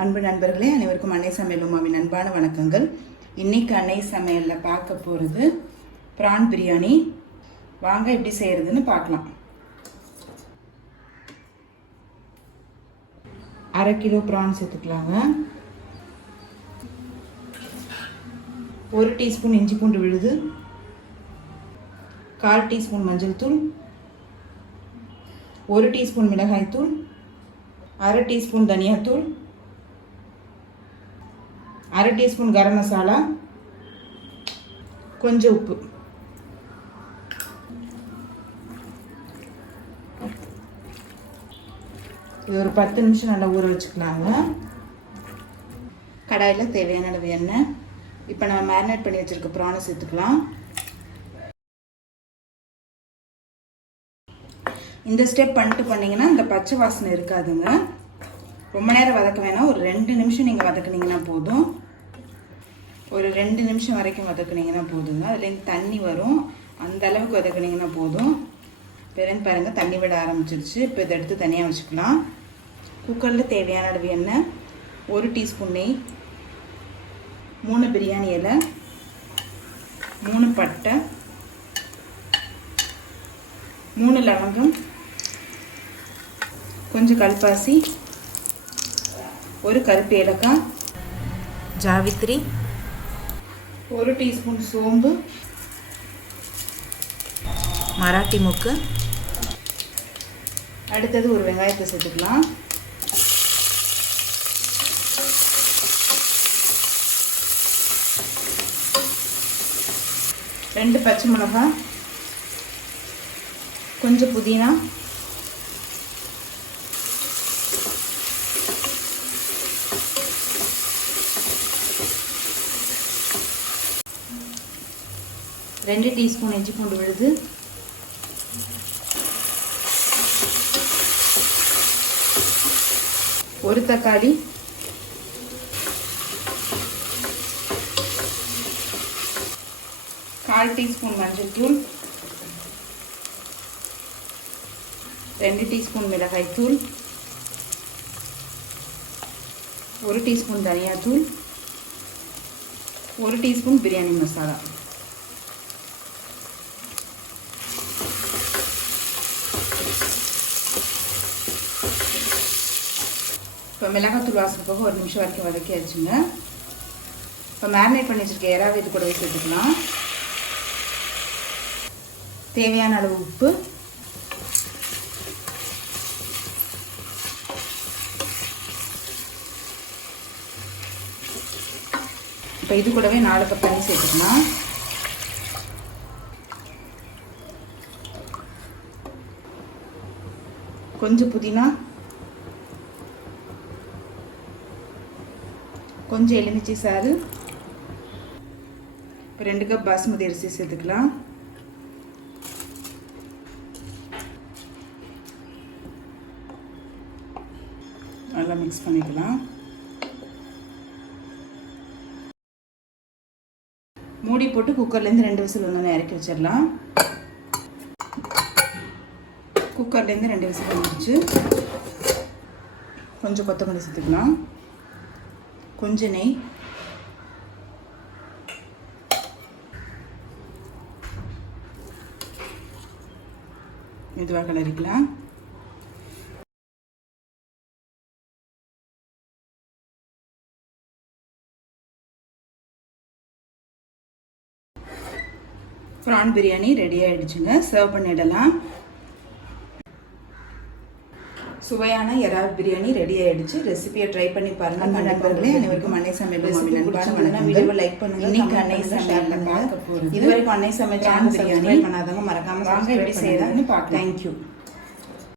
அன்பு நண்பர்களே, அனைவருக்கும் அன்னை சமையல் உமாவின் அன்பான வணக்கங்கள். இன்னைக்கு அன்னை சமையலில் பார்க்க போகிறது ப்ரான் பிரியாணி. வாங்க எப்படி செய்கிறதுன்னு பார்க்கலாம். 1/2 கிலோ ப்ரான் சேர்த்துக்கலாங்க. 1 டீஸ்பூன் இஞ்சி பூண்டு விழுது, 1/4 டீஸ்பூன் மஞ்சள் தூள், 1 டீஸ்பூன் மிளகாய் தூள், 1/2 டீஸ்பூன் தனியாத்தூள், 1/2 டீஸ்பூன் கரம் மசாலா, கொஞ்சம் உப்பு. இது ஒரு 10 நிமிஷம் நல்லா ஊற வச்சுக்கலாங்க. கடாயில் தேவையான அளவு எண்ணெய். இப்போ நம்ம மேரினேட் பண்ணி வச்சுருக்க ப்ரானை சேர்த்துக்கலாம். இந்த ஸ்டெப் பண்ணிங்கன்னா இந்த பச்சை வாசனை இருக்காதுங்க. ரொம்ப நேரம் வதக்க வேணாம், ஒரு 2 நிமிஷம் நீங்கள் வதக்குனீங்கன்னா போதும். ஒரு 2 நிமிஷம் வரைக்கும் வதக்குனீங்கன்னா போதுங்க. அதுலேருந்து தண்ணி வரும், அந்த அளவுக்கு வதக்குனீங்கன்னா போதும். பிறகு பாருங்கள் தண்ணி விட ஆரம்பிச்சிருச்சு. இப்போ இதை எடுத்து தனியாக வச்சுக்கலாம். குக்கரில் தேவையான அளவு எண்ணெய், 1 டீஸ்பூன் நெய், 3 பிரியாணி இலை, 3 பட்டை, 3 லவங்கம், கொஞ்சம் கல்பாசி, 1 கருப்பு ஏலக்காய், ஜாவித்ரி, 1 டீஸ்பூன் சோம்பு, மராட்டி முக்கு. அடுத்தது ஒரு வெங்காயத்தை சேர்த்துக்கலாம். ரெண்டு பச்சை மிளகாய், கொஞ்சம் புதினா, ரெண்டு டீஸ்பூன் இஞ்சி பூண்டு விழுது, ஒரு தக்காளி, கால் டீஸ்பூன் மஞ்சள் தூள், 2 டீஸ்பூன் மிளகாய் தூள், 1 டீஸ்பூன் தனியாத்தூள், 1 டீஸ்பூன் பிரியாணி மசாலா. இப்போ மிளகாத்தூள் வாசனை போக 1 நிமிஷம் வரைக்கும் வதக்கியாச்சுங்க. இப்போ மேரினேட் பண்ணி வச்சுருக்க இறாவை இது கூடவே சேர்த்துக்கலாம். தேவையான அளவு உப்பு, இப்போ இது கூடவே 4 கப் தண்ணி சேர்த்துக்கலாம். கொஞ்சம் புதினா, கொஞ்சம் எலுமிச்சை சாறு, இப்போ 2 கப் பாஸ்மதி அரிசி சேர்த்துக்கலாம். நல்லா மிக்ஸ் பண்ணிக்கலாம். மூடி போட்டு குக்கர்லேருந்து 2 விசில் ஒன்று இறக்கி வச்சிடலாம். குக்கர்லேருந்து 2 விசில் வந்துடுச்சு. கொஞ்சம் கொத்தமல்லி சேர்த்துக்கலாம், கொஞ்சம் நெய், மெதுவாக கிளறிக்கலாம். ப்ரான் பிரியாணி ரெடி ஆகிடுச்சுங்க. சர்வ் பண்ணிடலாம். சுவையான இறால் பிரியாணி ரெடி ஆயிடுச்சு. ரெசிபியை ட்ரை பண்ணி பாருங்க. நண்பர்களே, அனைவருக்கும் அன்னை சமையல் வீடியோவை லைக் பண்ணுங்க. இன்னைக்கு அன்னை சமையல் பார்க்க போறோம். இதுவரைக்கும் அன்னை சமையல் சேனல் பிரியாணி பண்ணாதவங்க மறக்காம வாங்க எப்படி செய்யறதுன்னு பார்க்கலாம். தேங்க்யூ.